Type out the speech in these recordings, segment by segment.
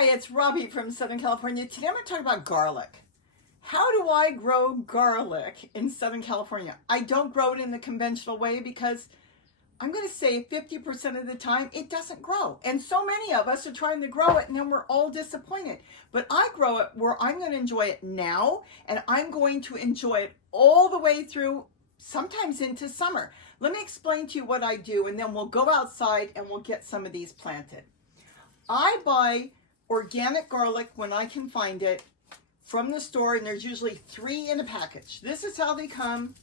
Hi, it's Robbie from Southern California. Today I'm going to talk about garlic. How do I grow garlic in Southern California? I don't grow it in the conventional way because I'm going to say 50% of the time it doesn't grow. And so many of us are trying to grow it and then we're all disappointed. But I grow it where I'm going to enjoy it now and I'm going to enjoy it all the way through, sometimes into summer. Let me explain to you what I do and then we'll go outside and we'll get some of these planted. I buy organic garlic when I can find it from the store, and there's usually 3 in a package. This is how they come,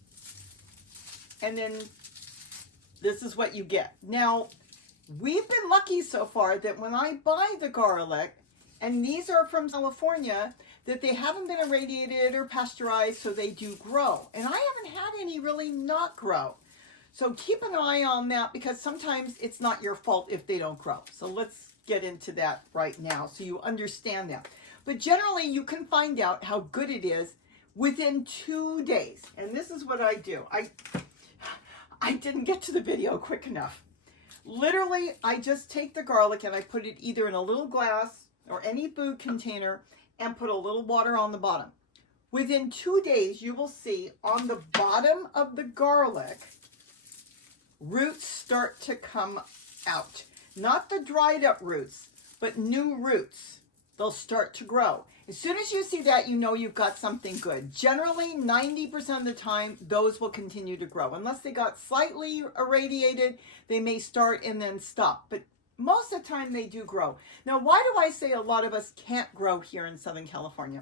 and then this is what you get. Now, we've been lucky so far that when I buy the garlic, and these are from California, that they haven't been irradiated or pasteurized, so they do grow. And I haven't had any really not grow. So keep an eye on that because sometimes it's not your fault if they don't grow. So let's get into that right now so you understand that. But generally you can find out how good it is within 2 days. And this is what I do. I didn't get to the video quick enough. Literally, I just take the garlic and I put it either in a little glass or any food container and put a little water on the bottom. Within 2 days, you will see on the bottom of the garlic, roots start to come out. Not the dried up roots, but new roots. They'll start to grow. As soon as you see that, you know you've got something good. Generally, 90% of the time, those will continue to grow. Unless they got slightly irradiated, they may start and then stop. But most of the time, they do grow. Now, why do I say a lot of us can't grow here in Southern California?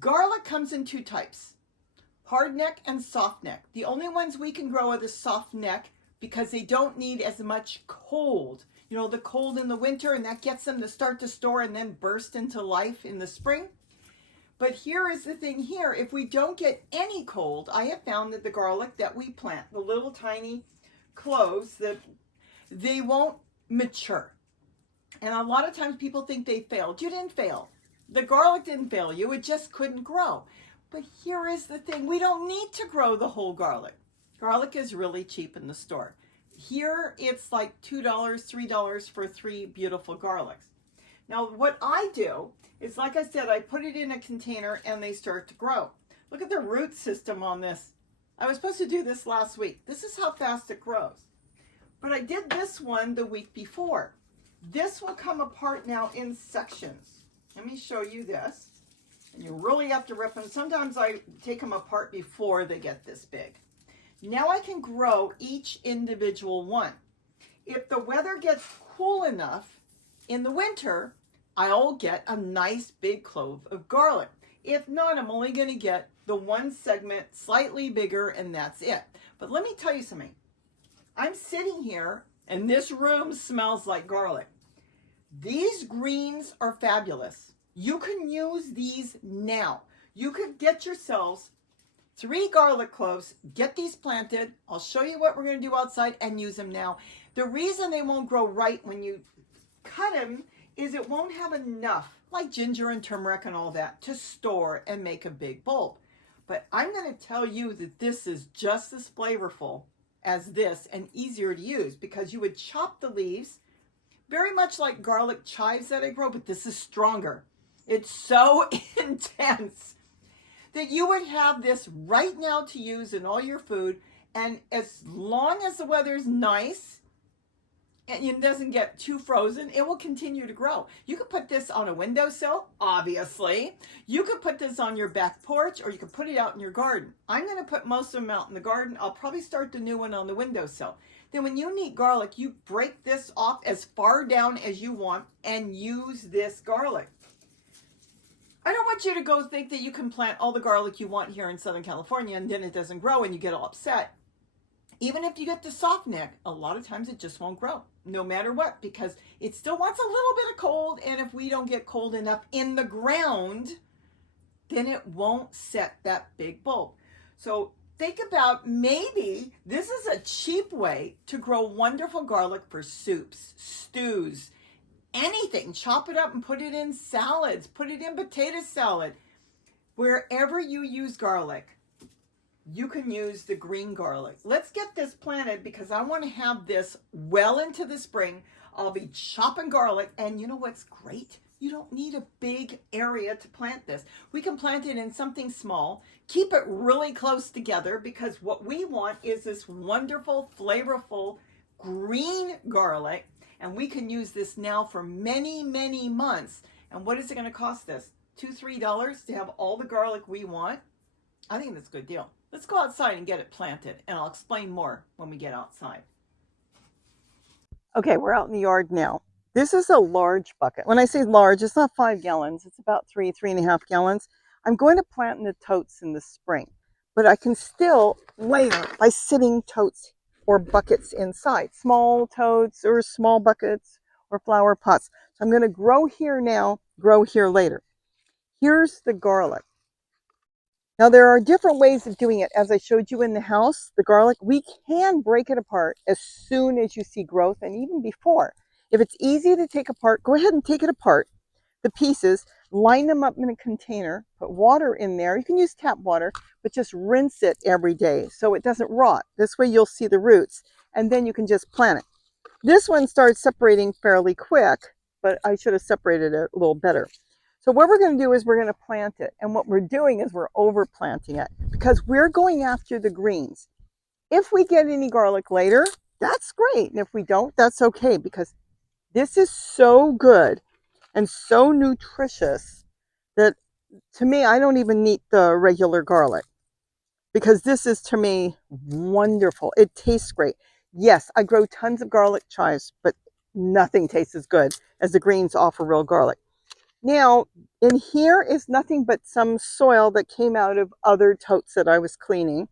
Garlic comes in 2 types, hard neck and soft neck. The only ones we can grow are the soft neck because they don't need as much cold. You know, the cold in the winter, and that gets them to start to store and then burst into life in the spring. But here is the thing here. If we don't get any cold, I have found that the garlic that we plant, the little tiny cloves, that they won't mature. And a lot of times people think they failed. You didn't fail. The garlic didn't fail you. It just couldn't grow. But here is the thing. We don't need to grow the whole garlic. Garlic is really cheap in the store. Here, it's like $2, $3 for 3 beautiful garlics. Now, what I do is, like I said, I put it in a container and they start to grow. Look at the root system on this. I was supposed to do this last week. This is how fast it grows. But I did this one the week before. This will come apart now in sections. Let me show you this. And you really have to rip them. Sometimes I take them apart before they get this big. Now I can grow each individual one. If the weather gets cool enough in the winter, I'll get a nice big clove of garlic. If not, I'm only going to get the one segment slightly bigger and that's it. But let me tell you something. I'm sitting here and this room smells like garlic. These greens are fabulous. You can use these now. You could get yourselves 3 garlic cloves, get these planted. I'll show you what we're going to do outside and use them now. The reason they won't grow right when you cut them is it won't have enough, like ginger and turmeric and all that, to store and make a big bulb. But I'm going to tell you that this is just as flavorful as this and easier to use because you would chop the leaves, very much like garlic chives that I grow, but this is stronger. It's so intense that you would have this right now to use in all your food, and as long as the weather's nice and it doesn't get too frozen, it will continue to grow. You could put this on a windowsill, obviously. You could put this on your back porch, or you could put it out in your garden. I'm going to put most of them out in the garden. I'll probably start the new one on the windowsill. Then when you need garlic, you break this off as far down as you want and use this garlic. I don't want you to go think that you can plant all the garlic you want here in Southern California and then it doesn't grow and you get all upset. Even if you get the soft neck, a lot of times it just won't grow, no matter what, because it still wants a little bit of cold, and if we don't get cold enough in the ground, then it won't set that big bulb. So think about maybe this is a cheap way to grow wonderful garlic for soups, stews, anything. Chop it up and put it in salads, put it in potato salad. Wherever you use garlic, you can use the green garlic. Let's get this planted because I want to have this well into the spring. I'll be chopping garlic. And you know what's great? You don't need a big area to plant this. We can plant it in something small, keep it really close together, because what we want is this wonderful, flavorful green garlic. And we can use this now for many, many months. And what is it going to cost us? $2, $3 to have all the garlic we want? I think that's a good deal. Let's go outside and get it planted, and I'll explain more when we get outside. Okay, we're out in the yard now. This is a large bucket. When I say large, it's not 5 gallons. It's about 3.5 gallons. I'm going to plant in the totes in the spring, but I can still later by sitting totes or buckets inside, small totes or small buckets or flower pots. So I'm going to grow here now, grow here later. Here's the garlic. Now there are different ways of doing it. As I showed you in the house, the garlic, we can break it apart as soon as you see growth and even before. If it's easy to take apart, go ahead and take it apart, the pieces, line them up in a container, put water in there. You can use tap water, but just rinse it every day so it doesn't rot. This way you'll see the roots, and then you can just plant it. This one starts separating fairly quick, but I should have separated it a little better. So what we're going to do is we're going to plant it. And what we're doing is we're overplanting it because we're going after the greens. If we get any garlic later, that's great. And if we don't, that's okay, because this is so good and so nutritious that to me, I don't even need the regular garlic, because this is to me wonderful. It tastes great. Yes, I grow tons of garlic chives, but nothing tastes as good as the greens off of real garlic. Now, in here is nothing but some soil that came out of other totes that I was cleaning.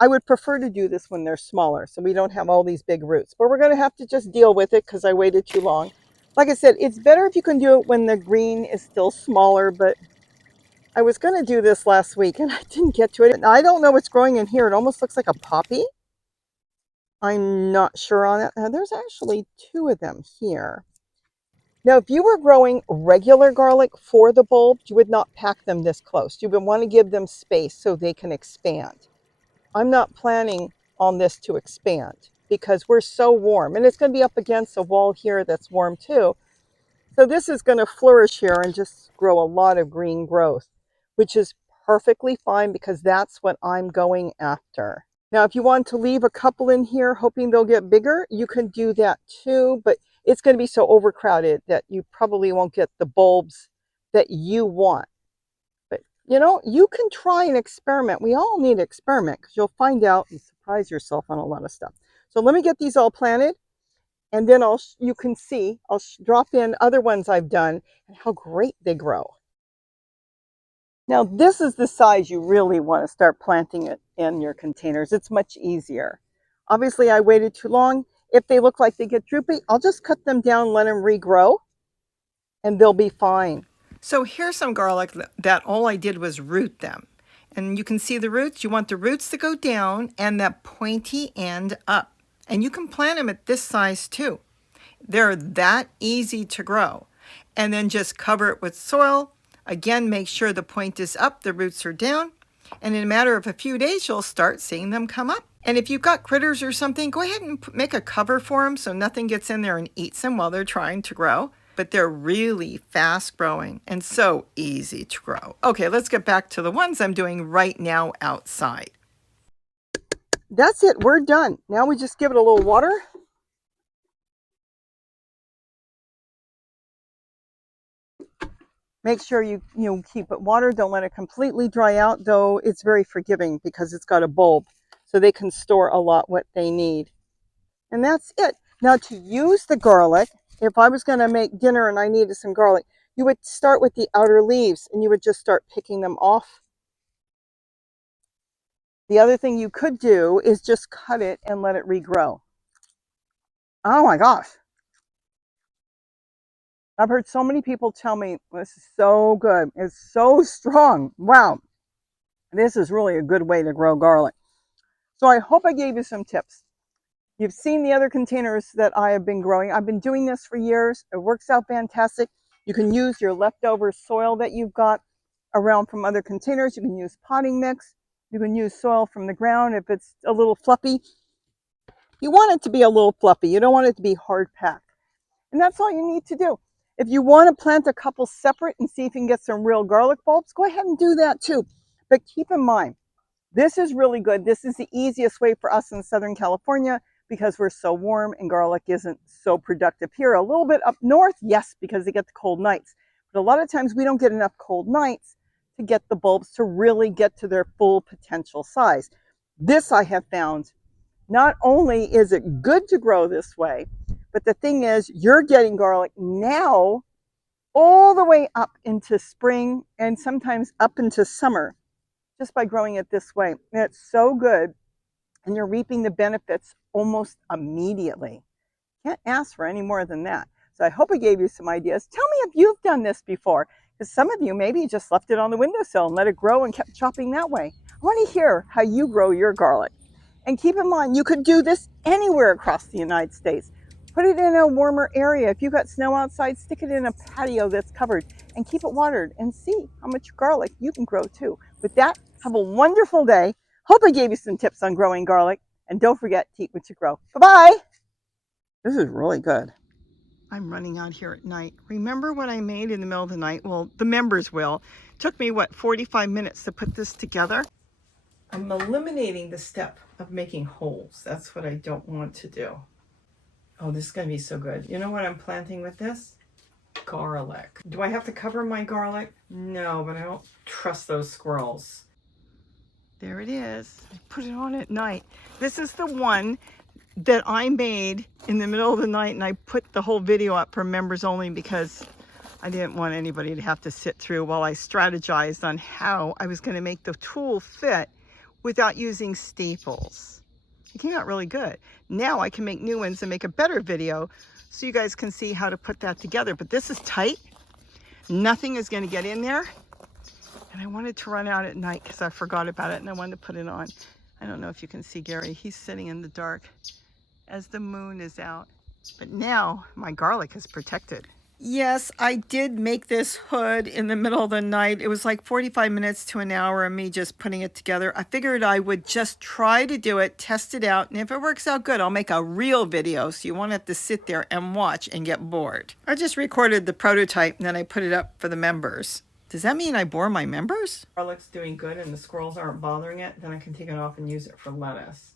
I would prefer to do this when they're smaller, so we don't have all these big roots. But we're going to have to just deal with it because I waited too long. Like I said, it's better if you can do it when the green is still smaller, but I was going to do this last week and I didn't get to it. And I don't know what's growing in here. It almost looks like a poppy. I'm not sure on it. Now, there's actually 2 of them here. Now, if you were growing regular garlic for the bulb, you would not pack them this close. You would want to give them space so they can expand. I'm not planning on this to expand because we're so warm, and it's going to be up against a wall here that's warm too. So this is going to flourish here and just grow a lot of green growth, which is perfectly fine because that's what I'm going after. Now, if you want to leave a couple in here hoping they'll get bigger, you can do that too, but it's going to be so overcrowded that you probably won't get the bulbs that you want. But, you know, you can try and experiment. We all need to experiment because you'll find out and surprise yourself on a lot of stuff. So let me get these all planted, and then you can see, I'll drop in other ones I've done and how great they grow. Now, this is the size you really want to start planting it in your containers. It's much easier. Obviously, I waited too long. If they look like they get droopy, I'll just cut them down, let them regrow, and they'll be fine. So here's some garlic that all I did was root them. And you can see the roots. You want the roots to go down and that pointy end up. And you can plant them at this size too. They're that easy to grow. And then just cover it with soil. Again, make sure the point is up, the roots are down. And in a matter of a few days, you'll start seeing them come up. And if you've got critters or something, go ahead and make a cover for them so nothing gets in there and eats them while they're trying to grow. But they're really fast growing and so easy to grow. Okay, let's get back to the ones I'm doing right now outside. That's it, we're done. Now we just give it a little water. Make sure you keep it watered. Don't let it completely dry out, though it's very forgiving because it's got a bulb. So they can store a lot what they need. And that's it. Now to use the garlic, if I was going to make dinner and I needed some garlic, you would start with the outer leaves and you would just start picking them off. The other thing you could do is just cut it and let it regrow. Oh my gosh. I've heard so many people tell me, this is so good. It's so strong. Wow. This is really a good way to grow garlic. So I hope I gave you some tips. You've seen the other containers that I have been growing. I've been doing this for years. It works out fantastic. You can use your leftover soil that you've got around from other containers. You can use potting mix. You can use soil from the ground if it's a little fluffy. You want it to be a little fluffy. You don't want it to be hard packed. And that's all you need to do. If you want to plant a couple separate and see if you can get some real garlic bulbs, go ahead and do that too. But keep in mind, this is really good. This is the easiest way for us in Southern California because we're so warm and garlic isn't so productive here. A little bit up north, yes, because they get the cold nights. But a lot of times we don't get enough cold nights to get the bulbs to really get to their full potential size. This I have found, not only is it good to grow this way, but the thing is you're getting garlic now all the way up into spring and sometimes up into summer just by growing it this way. And it's so good, and you're reaping the benefits almost immediately. Can't ask for any more than that. So I hope I gave you some ideas. Tell me if you've done this before, because some of you maybe just left it on the windowsill and let it grow and kept chopping that way. I want to hear how you grow your garlic. And keep in mind, you could do this anywhere across the United States. Put it in a warmer area. If you've got snow outside, stick it in a patio that's covered and keep it watered and see how much garlic you can grow too. With that, have a wonderful day. Hope I gave you some tips on growing garlic. And don't forget to eat what you grow. Bye-bye. This is really good. I'm running out here at night. Remember what I made in the middle of the night? Well, the members will. It took me, 45 minutes to put this together? I'm eliminating the step of making holes. That's what I don't want to do. Oh, this is going to be so good. You know what I'm planting with this? Garlic. Do I have to cover my garlic? No, but I don't trust those squirrels. There it is. I put it on at night. This is the one that I made in the middle of the night, and I put the whole video up for members only because I didn't want anybody to have to sit through while I strategized on how I was going to make the tool fit without using staples. It came out really good. Now I can make new ones and make a better video so you guys can see how to put that together. But this is tight. Nothing is going to get in there. And I wanted to run out at night because I forgot about it and I wanted to put it on. I don't know if you can see Gary. He's sitting in the dark as the moon is out. But now my garlic is protected. Yes, I did make this hood in the middle of the night. It was like 45 minutes to an hour of me just putting it together. I figured I would just try to do it, test it out, and if it works out good, I'll make a real video so you won't have to sit there and watch and get bored. I just recorded the prototype and then I put it up for the members. Does that mean I bore my members? Garlic's doing good and the squirrels aren't bothering it, then I can take it off and use it for lettuce.